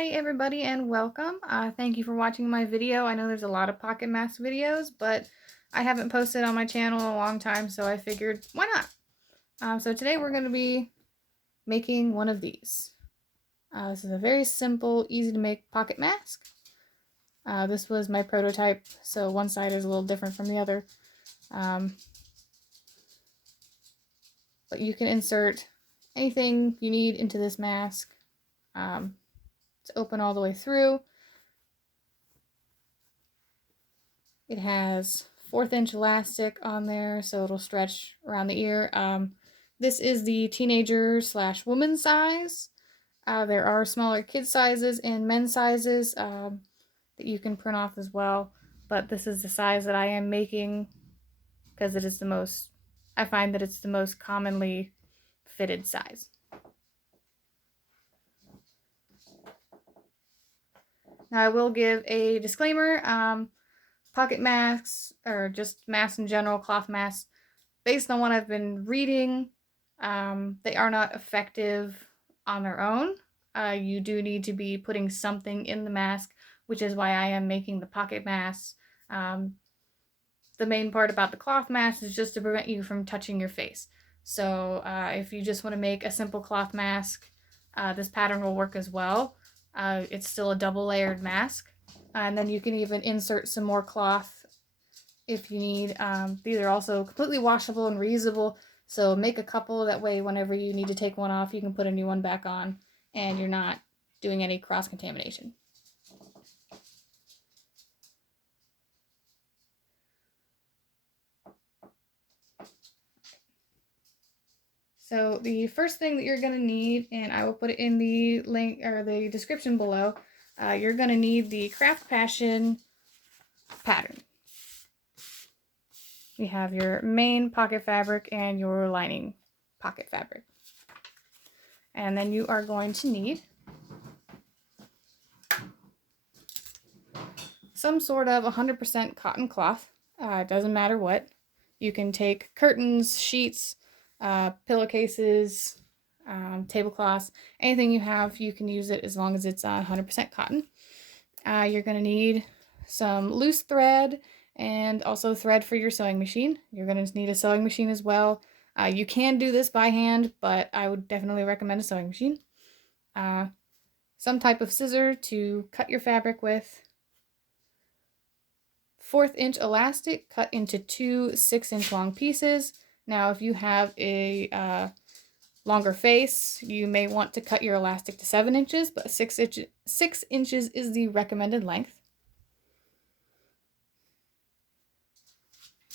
Hi everybody and welcome. Thank you for watching my video. I know there's a lot of pocket mask videos, but I haven't posted on my channel in a long time, so I figured why not? So today we're going to be making one of these. This is a very simple, easy to make pocket mask. This was my prototype, so one side is a little different from the other. But you can insert anything you need into this mask. It's open all the way through. It has 1/4 inch elastic on there, so it'll stretch around the ear. This is the teenager / woman size. There are smaller kid sizes and men's sizes that you can print off as well, but this is the size that I am making because it is the most, I find that it's the most commonly fitted size. Now I will give a disclaimer. Pocket masks, or just masks in general, cloth masks, based on what I've been reading, they are not effective on their own. You do need to be putting something in the mask, which is why I am making the pocket masks. The main part about the cloth mask is just to prevent you from touching your face. So if you just want to make a simple cloth mask, this pattern will work as well. It's still a double layered mask. And then you can even insert some more cloth if you need. These are also completely washable and reusable, so make a couple. That way whenever you need to take one off, you can put a new one back on and you're not doing any cross-contamination. So the first thing that you're going to need, and I will put it in the link or the description below, you're going to need the Craft Passion pattern. You have your main pocket fabric and your lining pocket fabric. And then you are going to need some sort of 100% cotton cloth. It doesn't matter what. You can take curtains, sheets, pillowcases, tablecloths, anything you have, you can use it as long as it's 100% cotton. You're going to need some loose thread and also thread for your sewing machine. You're going to need a sewing machine as well. You can do this by hand, but I would definitely recommend a sewing machine. Some type of scissor to cut your fabric with. 1/4 inch elastic cut into 2 6-inch long pieces. Now if you have a longer face, you may want to cut your elastic to 7 inches, but 6 inches is the recommended length.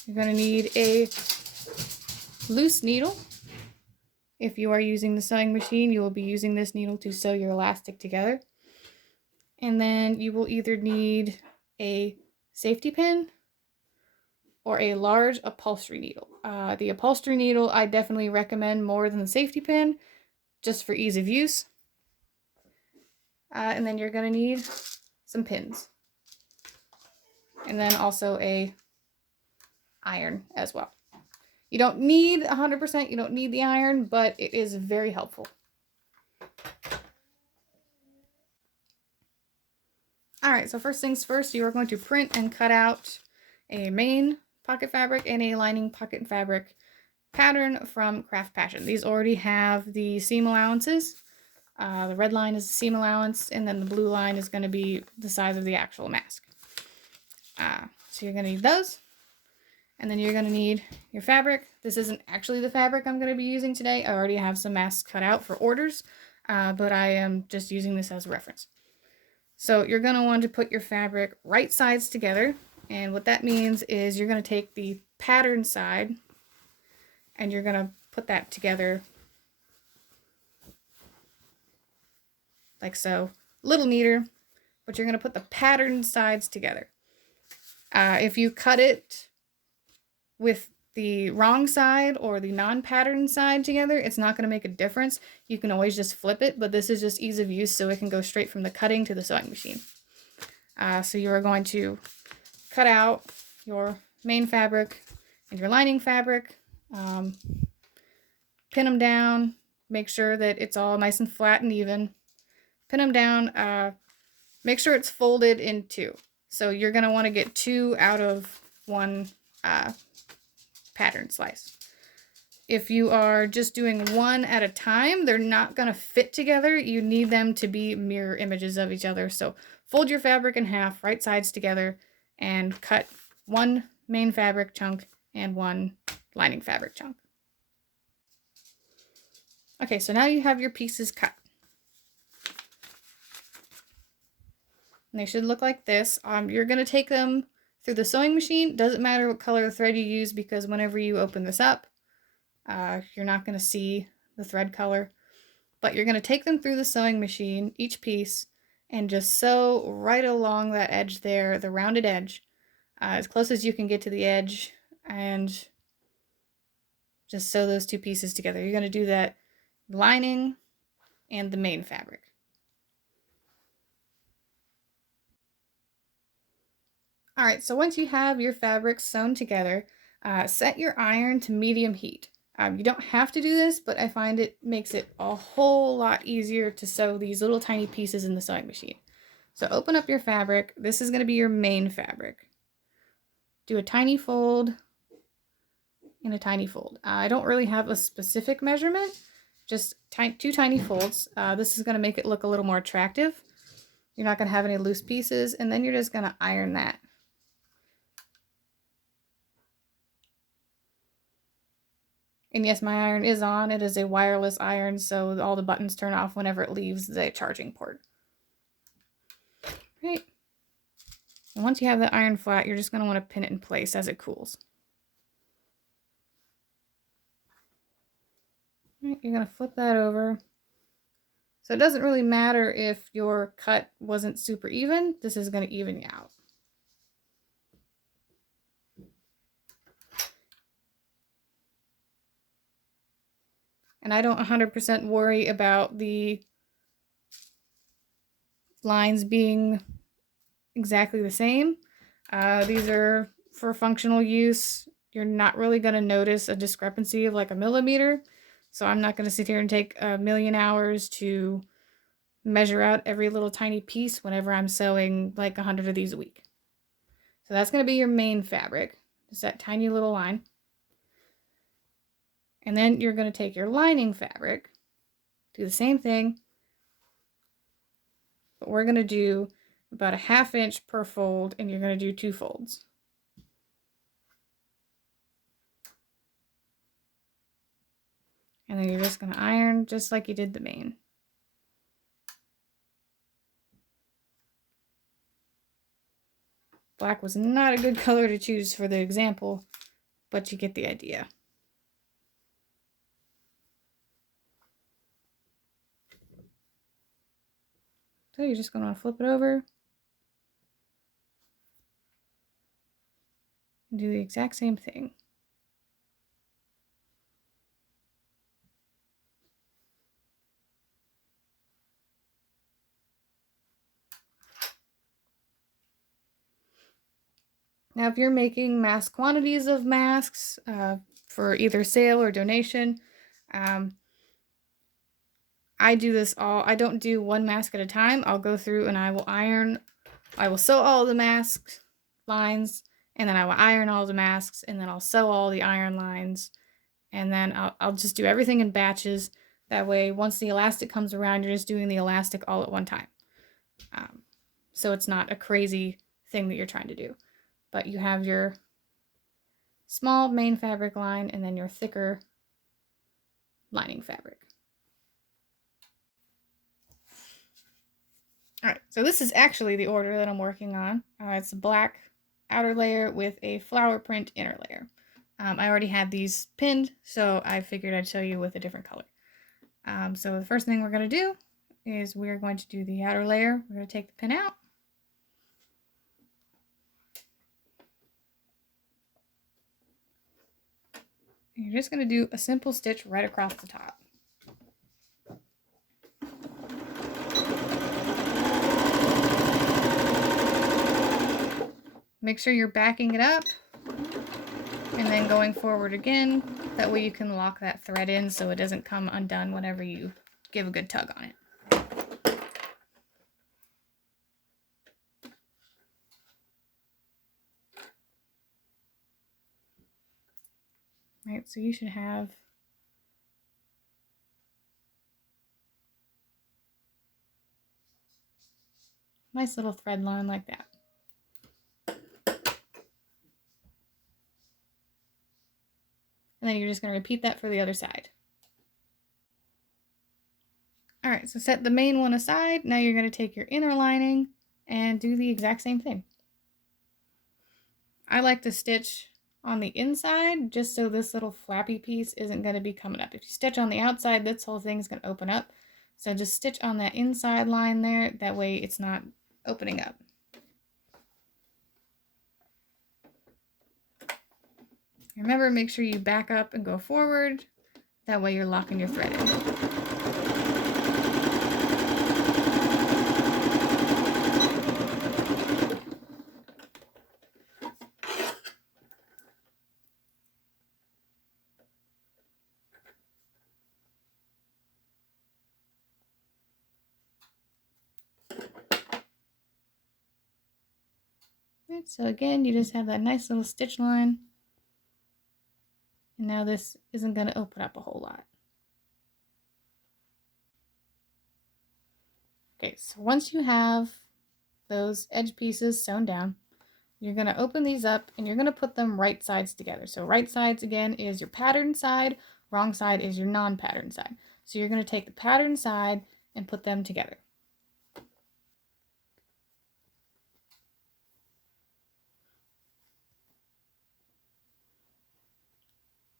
You're going to need a loose needle. If you are using the sewing machine, you will be using this needle to sew your elastic together. And then you will either need a safety pin or a large upholstery needle. The upholstery needle I definitely recommend more than the safety pin, just for ease of use. And then you're going to need some pins. And then also a iron as well. You don't need 100%, you don't need the iron, but it is very helpful. Alright, so first things first, you are going to print and cut out a main pocket fabric and a lining pocket fabric pattern from Craft Passion. These already have the seam allowances. The red line is the seam allowance, and then the blue line is going to be the size of the actual mask. So you're going to need those. And then you're going to need your fabric. This isn't actually the fabric I'm going to be using today. I already have some masks cut out for orders, but I am just using this as a reference. So you're going to want to put your fabric right sides together. And what that means is you're going to take the pattern side and you're going to put that together like so. A little neater, but you're going to put the pattern sides together. If you cut it with the wrong side or the non-pattern side together, it's not going to make a difference. You can always just flip it, but this is just ease of use, so it can go straight from the cutting to the sewing machine. So you are going to cut out your main fabric and your lining fabric, pin them down, make sure that it's all nice and flat and even. pin them down. Make sure it's folded in two. So you're going to want to get 2 out of 1 pattern slice. If you are just doing 1 at a time, they're not going to fit together. You need them to be mirror images of each other. So fold your fabric in half, right sides together, and cut 1 main fabric chunk and 1 lining fabric chunk. Okay, so now you have your pieces cut. And they should look like this. You're going to take them through the sewing machine. Doesn't matter what color thread you use, because whenever you open this up, you're not going to see the thread color. But you're going to take them through the sewing machine, each piece, and just sew right along that edge there, the rounded edge, as close as you can get to the edge, and just sew those 2 pieces together. You're going to do that lining and the main fabric. Alright, so once you have your fabric sewn together, set your iron to medium heat. You don't have to do this, but I find it makes it a whole lot easier to sew these little tiny pieces in the sewing machine. So open up your fabric. This is going to be your main fabric. Do a tiny fold and a tiny fold. I don't really have a specific measurement, just 2 tiny folds. This is going to make it look a little more attractive. You're not going to have any loose pieces, and then you're just going to iron that. And yes, my iron is on. It is a wireless iron, so all the buttons turn off whenever it leaves the charging port. Right. And once you have the iron flat, you're just going to want to pin it in place as it cools. Right, you're going to flip that over. So it doesn't really matter if your cut wasn't super even. This is going to even you out. And I don't 100% worry about the lines being exactly the same. These are for functional use. You're not really going to notice a discrepancy of like a millimeter. So I'm not going to sit here and take a million hours to measure out every little tiny piece whenever I'm sewing like 100 of these a week. So that's going to be your main fabric. Just that tiny little line. And then you're going to take your lining fabric, do the same thing, but we're going to do about a 1/2 inch per fold, and you're going to do 2 folds. And then you're just going to iron just like you did the main. Black was not a good color to choose for the example, but you get the idea. So you're just going to flip it over and do the exact same thing. Now, if you're making mass quantities of masks for either sale or donation, I do this I don't do 1 mask at a time. I'll go through and I will sew all the mask lines, and then I will iron all the masks, and then I'll sew all the iron lines, and then I'll just do everything in batches. That way, once the elastic comes around, you're just doing the elastic all at one time. So it's not a crazy thing that you're trying to do. But you have your small main fabric line and then your thicker lining fabric. Alright, so this is actually the order that I'm working on. It's a black outer layer with a flower print inner layer. I already had these pinned, so I figured I'd show you with a different color. So the first thing we're going to do is we're going to do the outer layer. We're going to take the pin out. And you're just going to do a simple stitch right across the top. Make sure you're backing it up and then going forward again. That way you can lock that thread in so it doesn't come undone whenever you give a good tug on it. Right, so you should have a nice little thread line like that. And then you're just going to repeat that for the other side. All right, so set the main one aside. Now you're going to take your inner lining and do the exact same thing. I like to stitch on the inside just so this little flappy piece isn't going to be coming up. If you stitch on the outside, this whole thing is going to open up. So just stitch on that inside line there. That way it's not opening up. Remember, make sure you back up and go forward. That way you're locking your thread in. Right, so again, you just have that nice little stitch line. And now this isn't going to open up a whole lot. Okay, so once you have those edge pieces sewn down, you're going to open these up and you're going to put them right sides together. So right sides again is your pattern side, wrong side is your non-pattern side. So you're going to take the pattern side and put them together.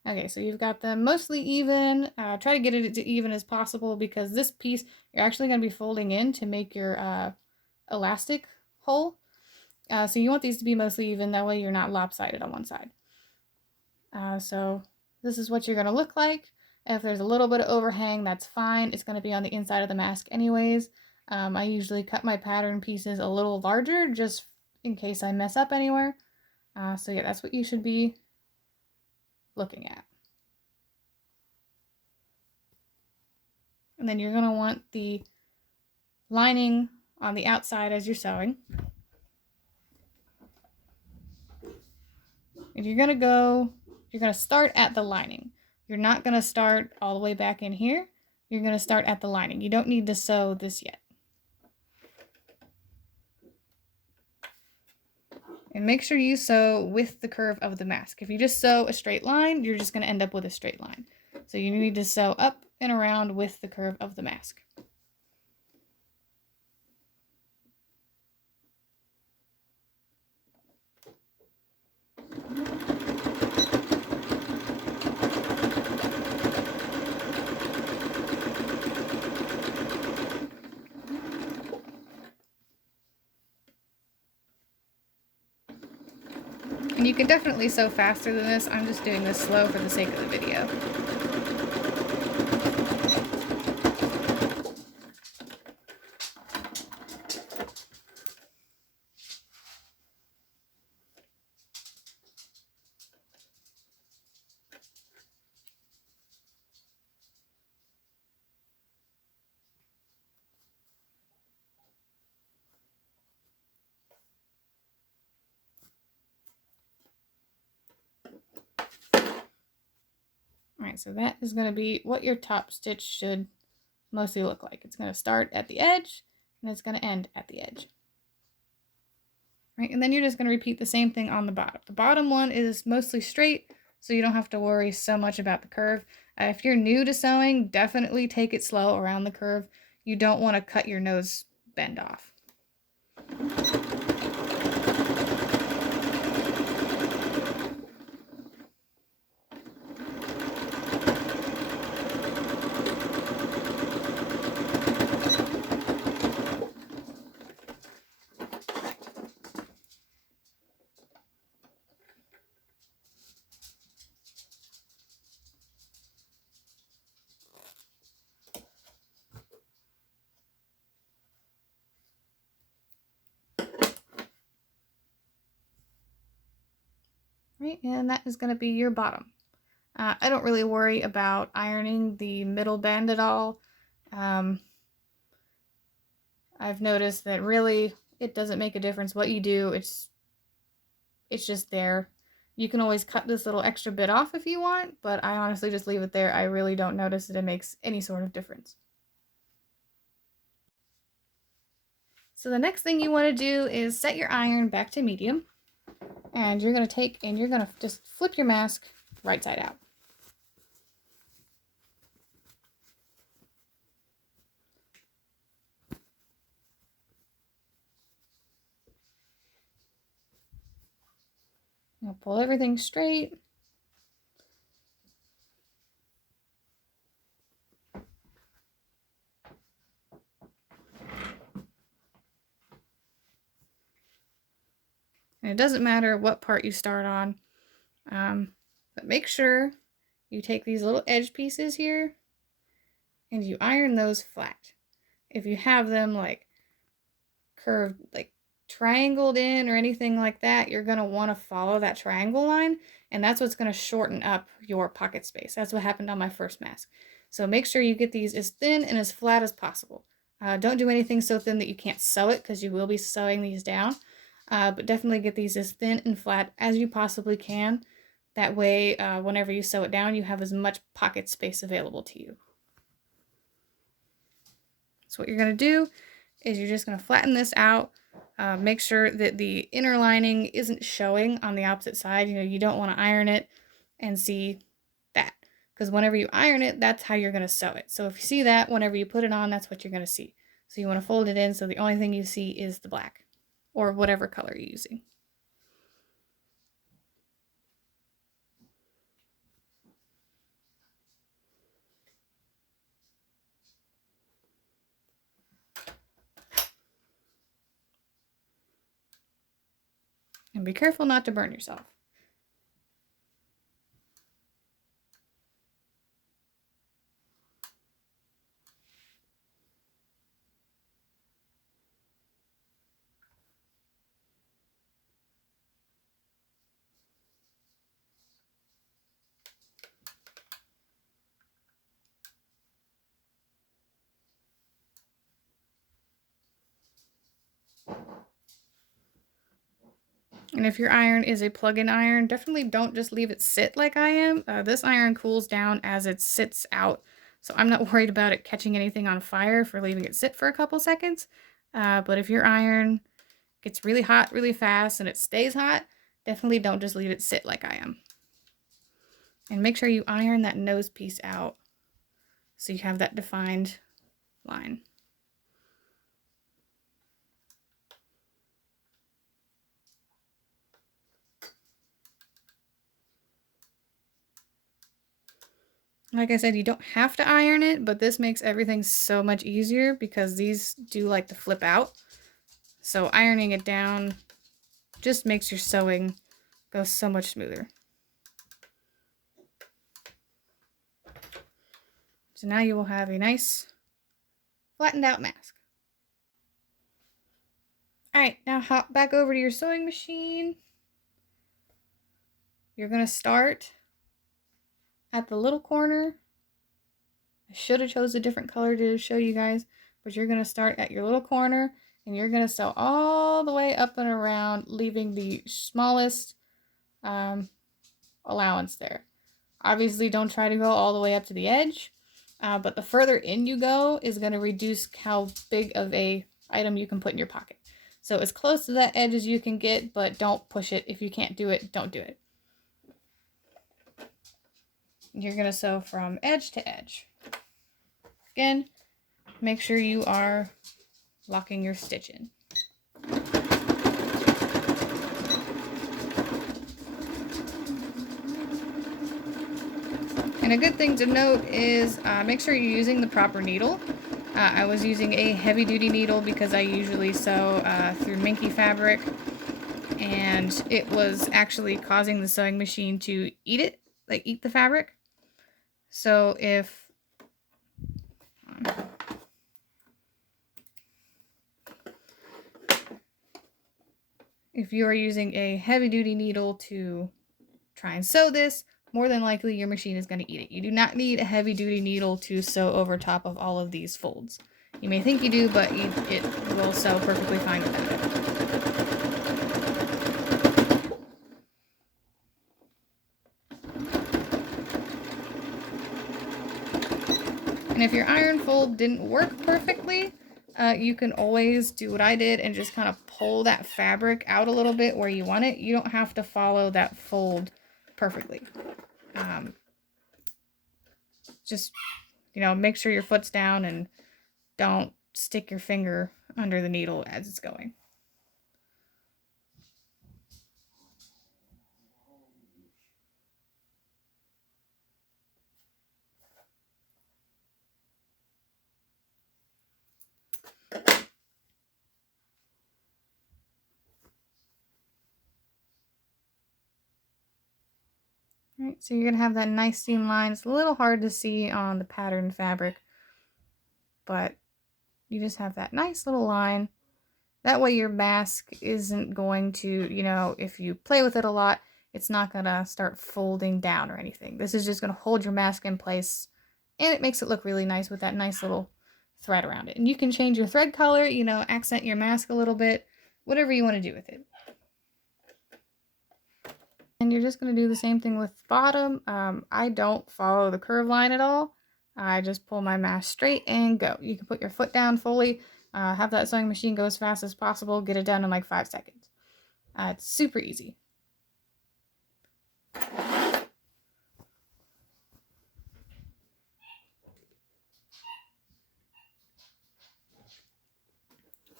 Okay, so you've got them mostly even. Try to get it as even as possible because this piece you're actually going to be folding in to make your elastic hole. So you want these to be mostly even, that way you're not lopsided on one side. So this is what you're going to look like. If there's a little bit of overhang, that's fine. It's going to be on the inside of the mask anyways. I usually cut my pattern pieces a little larger just in case I mess up anywhere. So yeah, that's what you should be looking at. And then you're going to want the lining on the outside as you're sewing. And you're going to start at the lining. You're not going to start all the way back in here. You're going to start at the lining. You don't need to sew this yet. And make sure you sew with the curve of the mask. If you just sew a straight line, you're just going to end up with a straight line. So you need to sew up and around with the curve of the mask. And you can definitely sew faster than this. I'm just doing this slow for the sake of the video. Alright, so that is going to be what your top stitch should mostly look like. It's going to start at the edge and it's going to end at the edge. Right, and then you're just going to repeat the same thing on the bottom. The bottom one is mostly straight, so you don't have to worry so much about the curve. If you're new to sewing, definitely take it slow around the curve. You don't want to cut your nose bend off. Right, and that is going to be your bottom. I don't really worry about ironing the middle bend at all. I've noticed that really it doesn't make a difference what you do. It's just there. You can always cut this little extra bit off if you want, but I honestly just leave it there. I really don't notice that it makes any sort of difference. So the next thing you want to do is set your iron back to medium, and you're going to just flip your mask right side out. Now pull everything straight. And it doesn't matter what part you start on, but make sure you take these little edge pieces here and you iron those flat. If you have them like curved, like triangled in or anything like that, you're going to want to follow that triangle line, and that's what's going to shorten up your pocket space. That's what happened on my first mask. So make sure you get these as thin and as flat as possible. Don't do anything so thin that you can't sew it, because you will be sewing these down. But definitely get these as thin and flat as you possibly can. That way, whenever you sew it down, you have as much pocket space available to you. So what you're going to do is you're just going to flatten this out. Make sure that the inner lining isn't showing on the opposite side. You don't want to iron it and see that, because whenever you iron it, that's how you're going to sew it. So if you see that, whenever you put it on, that's what you're going to see. So you want to fold it in so the only thing you see is the black, or whatever color you're using. And be careful not to burn yourself. And if your iron is a plug-in iron, definitely don't just leave it sit like I am. This iron cools down as it sits out, so I'm not worried about it catching anything on fire for leaving it sit for a couple seconds. But if your iron gets really hot really fast and it stays hot, definitely don't just leave it sit like I am. And make sure you iron that nose piece out so you have that defined line. Like I said, you don't have to iron it, but this makes everything so much easier because these do like to flip out. So ironing it down just makes your sewing go so much smoother. So now you will have a nice flattened out mask. Alright, now hop back over to your sewing machine. You're going to start at the little corner. I should have chose a different color to show you guys, but you're going to start at your little corner and you're going to sew all the way up and around, leaving the smallest allowance there. Obviously, don't try to go all the way up to the edge, but the further in you go is going to reduce how big of a item you can put in your pocket. So as close to that edge as you can get, but don't push it. If you can't do it, don't do it. You're going to sew from edge to edge. Again, make sure you are locking your stitch in. And a good thing to note is make sure you're using the proper needle. I was using a heavy duty needle because I usually sew through Minky fabric, and it was actually causing the sewing machine to eat the fabric. So if you are using a heavy duty needle to try and sew this, more than likely your machine is going to eat it. You do not need a heavy duty needle to sew over top of all of these folds. You may think you do, but it will sew perfectly fine without it. And if your iron fold didn't work perfectly, you can always do what I did and just kind of pull that fabric out a little bit where you want it. You don't have to follow that fold perfectly. Just, you know, make sure your foot's down and don't stick your finger under the needle as it's going. Alright, so you're going to have that nice seam line. It's a little hard to see on the pattern fabric, but you just have that nice little line. That way your mask isn't going to, you know, if you play with it a lot, it's not going to start folding down or anything. This is just going to hold your mask in place, and it makes it look really nice with that nice little thread around it. And you can change your thread color, you know, accent your mask a little bit, whatever you want to do with it. And you're just going to do the same thing with the bottom. I don't follow the curve line at all. I just pull my mask straight and go. You can put your foot down fully, have that sewing machine go as fast as possible, get it done in like 5 seconds. It's super easy.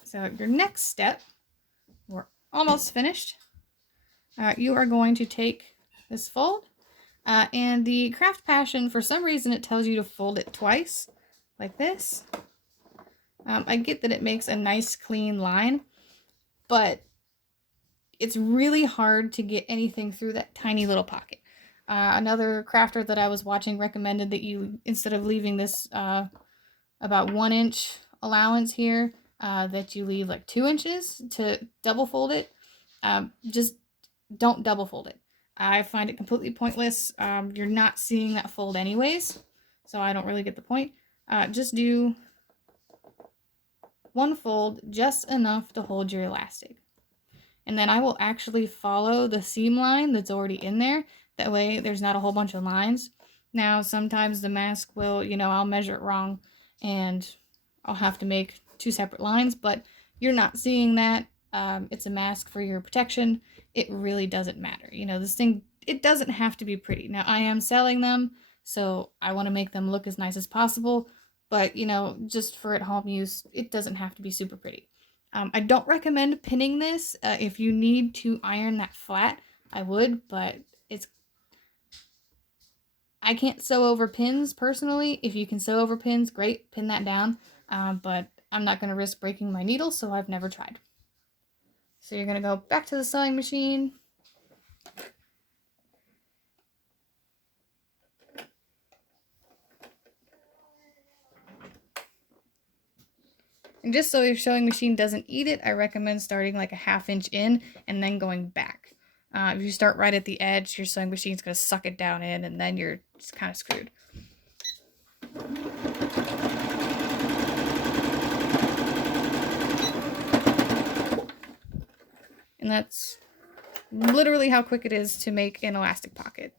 So your next step, we're almost finished. You are going to take this fold, and the Craft Passion, for some reason it tells you to fold it twice, like this. I get that it makes a nice clean line, but it's really hard to get anything through that tiny little pocket. Another crafter that I was watching recommended that you, instead of leaving this about 1 inch allowance here, that you leave like 2 inches to double fold it. Just don't double fold it. I find it completely pointless. You're not seeing that fold anyways, so I don't really get the point. Just do 1 fold, just enough to hold your elastic. And then I will actually follow the seam line that's already in there. That way there's not a whole bunch of lines. Now, sometimes the mask will, you know, I'll measure it wrong and I'll have to make 2 separate lines, but you're not seeing that. It's a mask for your protection. It really doesn't matter. You know, this thing, it doesn't have to be pretty. Now, I am selling them, so I want to make them look as nice as possible, but, you know, just for at home use, it doesn't have to be super pretty. I don't recommend pinning this. If you need to iron that flat, I would, but I can't sew over pins personally. If you can sew over pins, great, pin that down. But I'm not going to risk breaking my needle, so I've never tried. So you're going to go back to the sewing machine. And just so your sewing machine doesn't eat it, I recommend starting like a 1/2 inch in and then going back. If you start right at the edge, your sewing machine's going to suck it down in, and then you're just kind of screwed. And that's literally how quick it is to make an elastic pocket.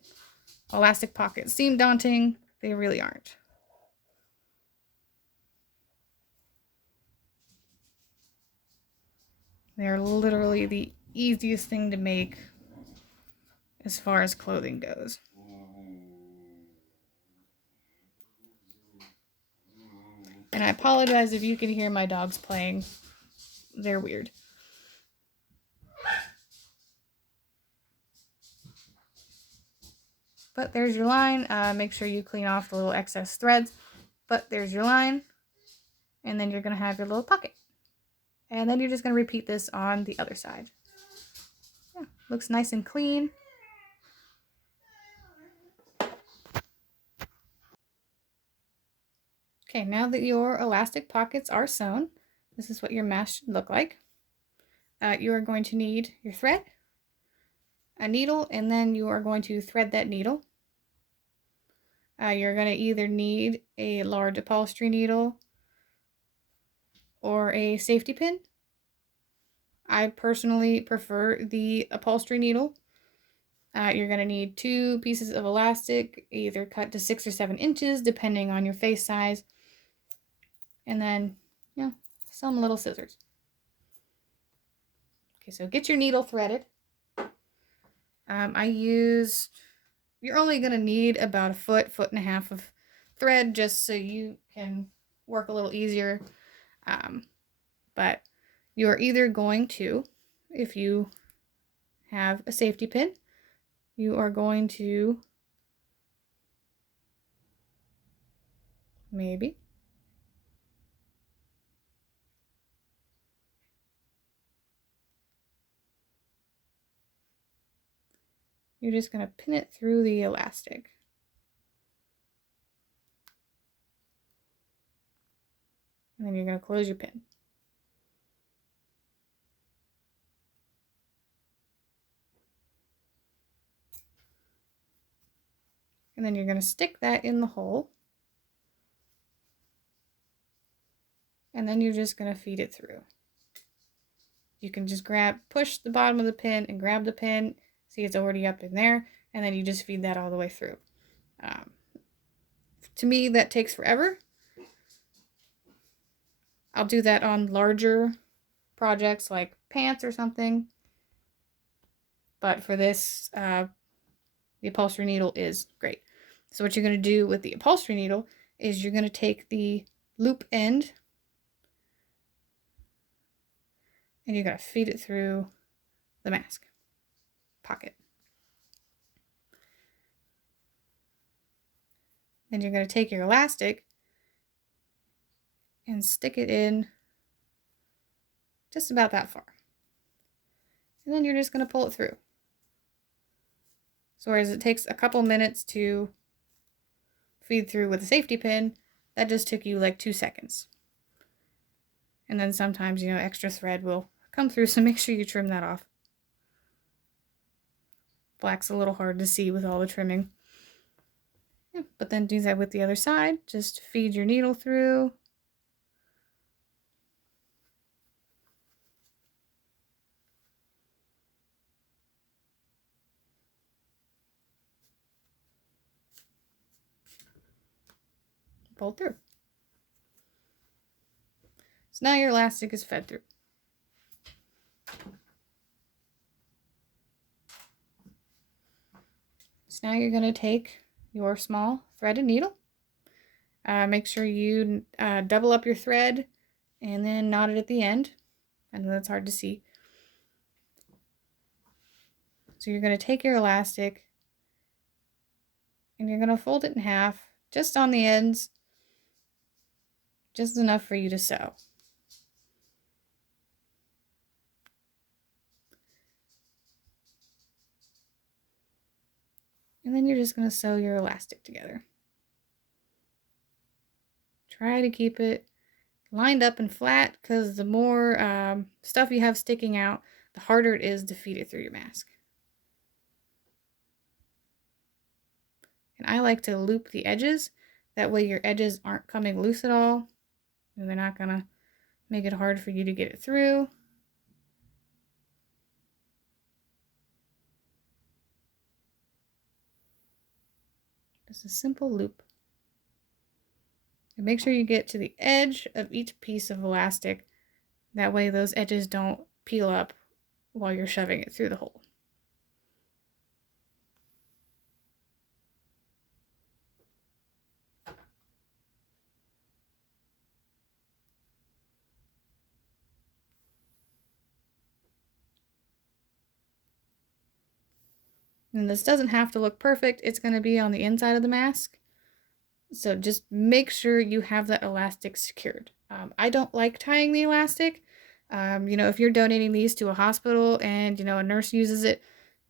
Elastic pockets seem daunting. They really aren't. They're literally the easiest thing to make as far as clothing goes. And I apologize if you can hear my dogs playing. They're weird. But there's your line. Make sure you clean off the little excess threads. But there's your line. And then you're going to have your little pocket. And then you're just going to repeat this on the other side. Yeah, looks nice and clean. Okay, now that your elastic pockets are sewn, this is what your mask should look like. You are going to need your thread, a needle, and then you are going to thread that needle. You're going to either need a large upholstery needle or a safety pin. I personally prefer the upholstery needle. You're going to need 2 pieces of elastic, either cut to 6 or 7 inches, depending on your face size. And then, some little scissors. Okay, so get your needle threaded. You're only going to need about a foot and a half of thread just so you can work a little easier. But you're either going to, if you have a safety pin, you are going to maybe you're just going to pin it through the elastic. And then you're going to close your pin. And then you're going to stick that in the hole. And then you're just going to feed it through. You can just push the bottom of the pin and grab the pin. See, it's already up in there. And then you just feed that all the way through. To me, that takes forever. I'll do that on larger projects like pants or something. But for this, the upholstery needle is great. So what you're going to do with the upholstery needle is you're going to take the loop end and you're going to feed it through the mask pocket. Then you're going to take your elastic and stick it in just about that far. And then you're just going to pull it through. So whereas it takes a couple minutes to feed through with a safety pin, that just took you like 2 seconds. And then sometimes, extra thread will come through, so make sure you trim that off. Black's a little hard to see with all the trimming. Yeah, but then do that with the other side. Just feed your needle through. Pull through. So now your elastic is fed through. So now you're going to take your small threaded needle. Make sure you double up your thread and then knot it at the end. I know that's hard to see. So you're going to take your elastic and you're going to fold it in half, just on the ends, just enough for you to sew. And then you're just going to sew your elastic together. Try to keep it lined up and flat, because the more stuff you have sticking out, the harder it is to feed it through your mask. And I like to loop the edges. That way your edges aren't coming loose at all. And they're not going to make it hard for you to get it through. Just a simple loop. And make sure you get to the edge of each piece of elastic. That way those edges don't peel up while you're shoving it through the hole. And this doesn't have to look perfect. It's going to be on the inside of the mask. So just make sure you have that elastic secured. I don't like tying the elastic. If you're donating these to a hospital and, a nurse uses it,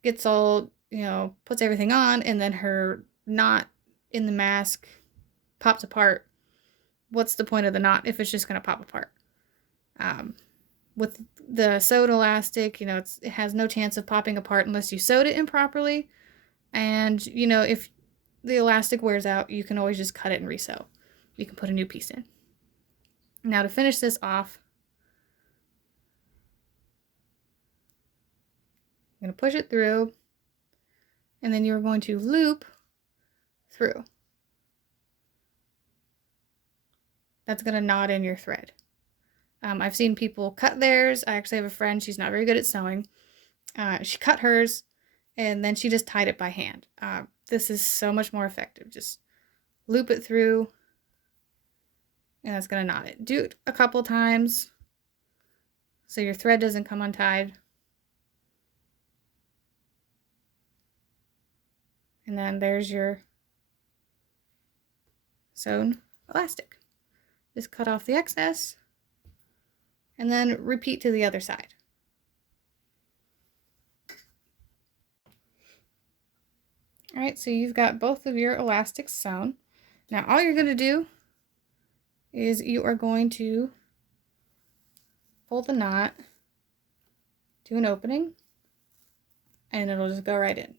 gets all, puts everything on, and then her knot in the mask pops apart, what's the point of the knot if it's just going to pop apart? With the sewed elastic, it has no chance of popping apart unless you sewed it improperly. And, if the elastic wears out, you can always just cut it and resew. You can put a new piece in. Now to finish this off, I'm going to push it through, and then you're going to loop through. That's going to knot in your thread. I've seen people cut theirs. I actually have a friend, she's not very good at sewing. She cut hers, and then she just tied it by hand. This is so much more effective. Just loop it through, and that's going to knot it. Do it a couple times so your thread doesn't come untied. And then there's your sewn elastic. Just cut off the excess and then repeat to the other side. All right, so you've got both of your elastics sewn. Now all you're going to do is you are going to pull the knot to an opening, and it'll just go right in.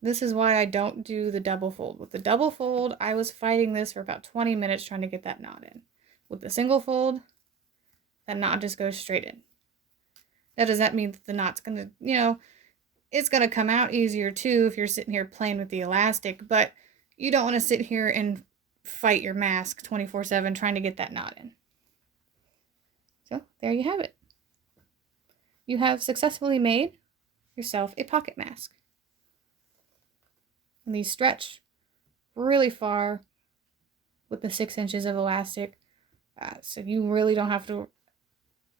This is why I don't do the double fold. With the double fold, I was fighting this for about 20 minutes trying to get that knot in. With the single fold, that knot just goes straight in. Now, does that mean that the knot's going to, it's going to come out easier too if you're sitting here playing with the elastic, but you don't want to sit here and fight your mask 24/7 trying to get that knot in. So there you have it. You have successfully made yourself a pocket mask. And these stretch really far with the 6 inches of elastic. So you really don't have to,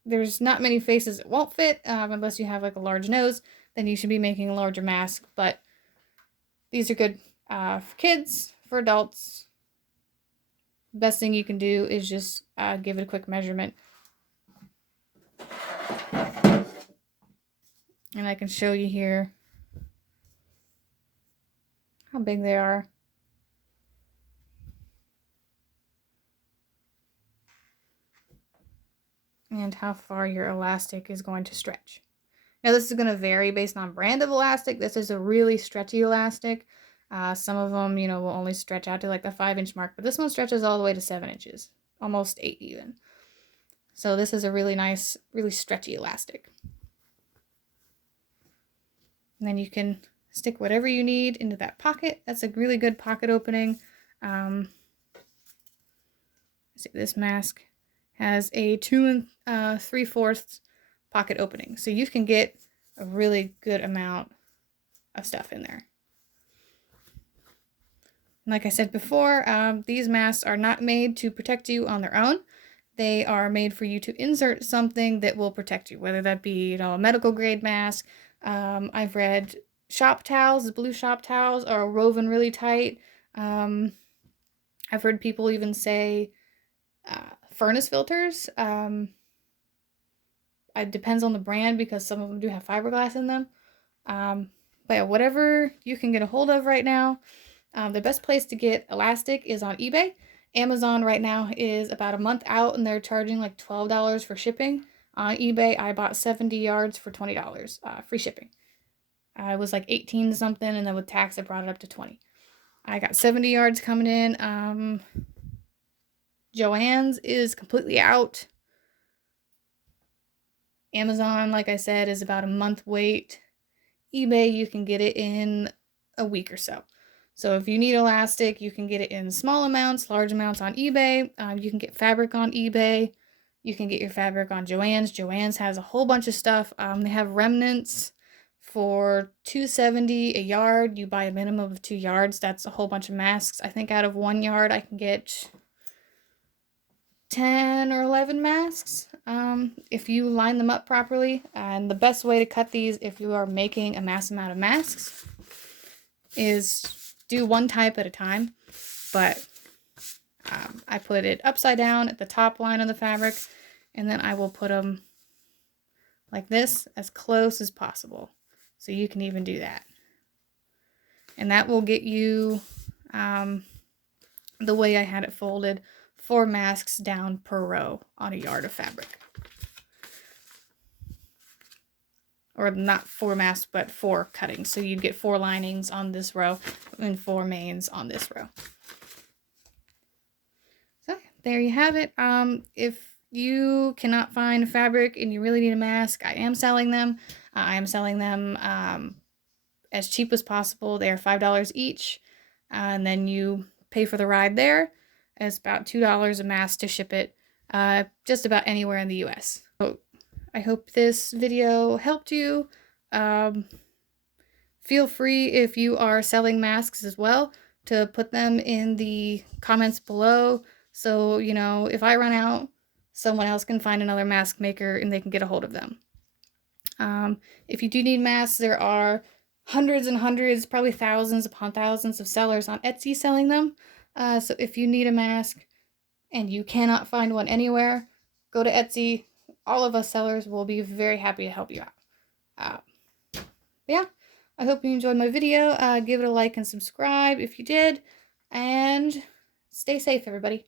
there's not many faces it won't fit, unless you have like a large nose, then you should be making a larger mask. But these are good for kids, for adults. The best thing you can do is just give it a quick measurement. And I can show you here how big they are. And how far your elastic is going to stretch. Now this is going to vary based on brand of elastic. This is a really stretchy elastic. Some of them, will only stretch out to like the 5-inch mark, but this one stretches all the way to 7 inches, almost 8 even. So this is a really nice, really stretchy elastic. And then you can stick whatever you need into that pocket. That's a really good pocket opening. See, this mask has a 2 3/4 pocket opening, so you can get a really good amount of stuff in there. And like I said before, these masks are not made to protect you on their own. They are made for you to insert something that will protect you, whether that be a medical grade mask. I've read shop towels, blue shop towels are woven really tight. I've heard people even say furnace filters. It depends on the brand because some of them do have fiberglass in them. But yeah, whatever you can get a hold of right now. The best place to get elastic is on eBay. Amazon right now is about a month out and they're charging like $12 for shipping. On eBay, I bought 70 yards for $20, free shipping. It was like 18 something, and then with tax, I brought it up to 20. I got 70 yards coming in. Joann's is completely out. Amazon, like I said, is about a month wait. eBay, you can get it in a week or so. So if you need elastic, you can get it in small amounts, large amounts on eBay. You can get fabric on eBay. You can get your fabric on Joann's. Joann's has a whole bunch of stuff. They have remnants for $2.70 a yard. You buy a minimum of 2 yards. That's a whole bunch of masks. I think out of 1 yard, I can get 10 or 11 masks if you line them up properly. And the best way to cut these if you are making a mass amount of masks is do one type at a time. But I put it upside down at the top line of the fabric, and then I will put them like this as close as possible. So you can even do that. And that will get you, the way I had it folded, 4 masks down per row on a yard of fabric. Or not 4 masks, but 4 cuttings. So you'd get 4 linings on this row and 4 mains on this row. So there you have it. If you cannot find fabric and you really need a mask, I am selling them. I am selling them as cheap as possible. They are $5 each, and then you pay for the ride there. It's about $2 a mask to ship it just about anywhere in the US. So I hope this video helped you. Feel free, if you are selling masks as well, to put them in the comments below. So, you know, if I run out, someone else can find another mask maker and they can get a hold of them. If you do need masks, there are hundreds and hundreds, probably thousands upon thousands of sellers on Etsy selling them. So if you need a mask and you cannot find one anywhere, go to Etsy. All of us sellers will be very happy to help you out. Yeah, I hope you enjoyed my video. Give it a like and subscribe if you did. And stay safe, everybody.